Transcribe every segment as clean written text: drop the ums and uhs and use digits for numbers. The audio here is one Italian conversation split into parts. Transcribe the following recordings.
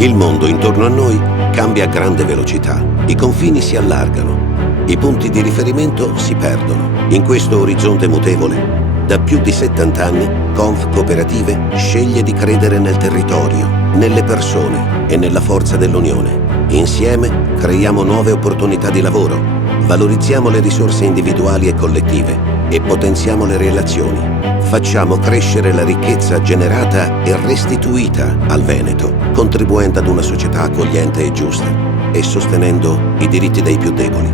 Il mondo intorno a noi cambia a grande velocità. I confini si allargano. I punti di riferimento si perdono. In questo orizzonte mutevole, da più di 70 anni, Conf Cooperative sceglie di credere nel territorio, nelle persone e nella forza dell'unione. Insieme creiamo nuove opportunità di lavoro, valorizziamo le risorse individuali e collettive e potenziamo le relazioni. Facciamo crescere la ricchezza generata e restituita al Veneto, contribuendo ad una società accogliente e giusta e sostenendo i diritti dei più deboli.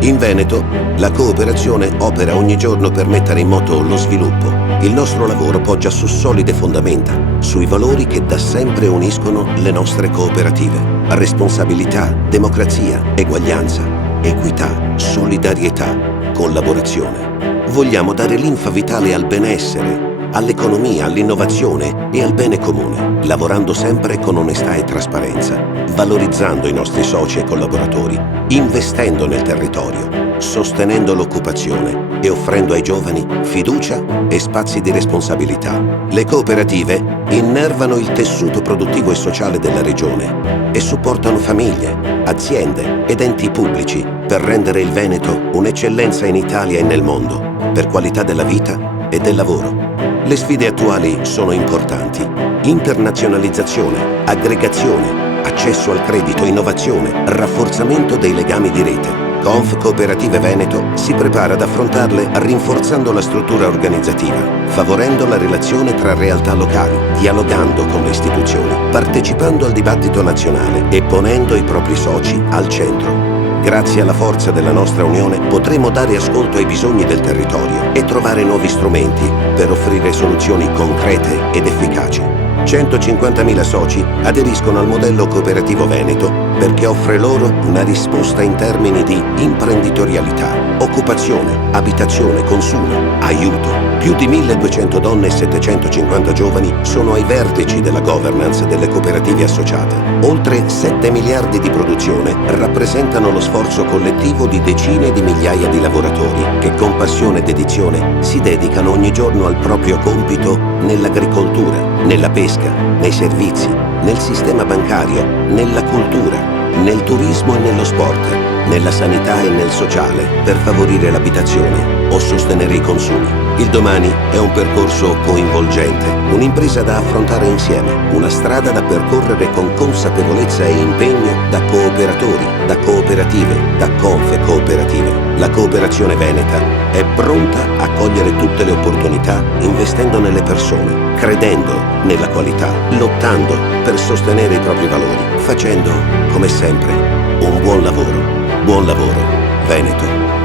In Veneto, la cooperazione opera ogni giorno per mettere in moto lo sviluppo. Il nostro lavoro poggia su solide fondamenta, sui valori che da sempre uniscono le nostre cooperative: responsabilità, democrazia, eguaglianza, equità, solidarietà, collaborazione. Vogliamo dare linfa vitale al benessere, all'economia, all'innovazione e al bene comune, lavorando sempre con onestà e trasparenza, valorizzando i nostri soci e collaboratori, investendo nel territorio, sostenendo l'occupazione e offrendo ai giovani fiducia e spazi di responsabilità. Le cooperative innervano il tessuto produttivo e sociale della regione e supportano famiglie, aziende ed enti pubblici per rendere il Veneto un'eccellenza in Italia e nel mondo, per qualità della vita e del lavoro. Le sfide attuali sono importanti: internazionalizzazione, aggregazione, accesso al credito, innovazione, rafforzamento dei legami di rete. Conf Cooperative Veneto si prepara ad affrontarle rinforzando la struttura organizzativa, favorendo la relazione tra realtà locali, dialogando con le istituzioni, partecipando al dibattito nazionale e ponendo i propri soci al centro. Grazie alla forza della nostra unione potremo dare ascolto ai bisogni del territorio e trovare nuovi strumenti per offrire soluzioni concrete ed efficaci. 150.000 soci aderiscono al modello cooperativo Veneto perché offre loro una risposta in termini di imprenditorialità, occupazione, abitazione, consumo, aiuto. Più di 1.200 donne e 750 giovani sono ai vertici della governance delle cooperative associate. Oltre 7 miliardi di produzione rappresentano lo sforzo collettivo di decine di migliaia di lavoratori che con passione e dedizione si dedicano ogni giorno al proprio compito nell'agricoltura, nella pesca, nei servizi, nel sistema bancario, nella cultura, nel turismo e nello sport, nella sanità e nel sociale, per favorire l'abitazione o sostenere i consumi. Il domani è un percorso coinvolgente, un'impresa da affrontare insieme, una strada da percorrere con consapevolezza e impegno da cooperatori, da cooperative, da Conf Cooperative. La cooperazione veneta è pronta a cogliere tutte le opportunità investendo nelle persone, credendo nella qualità, lottando per sostenere i propri valori, facendo, come sempre, un buon lavoro. Buon lavoro, Veneto.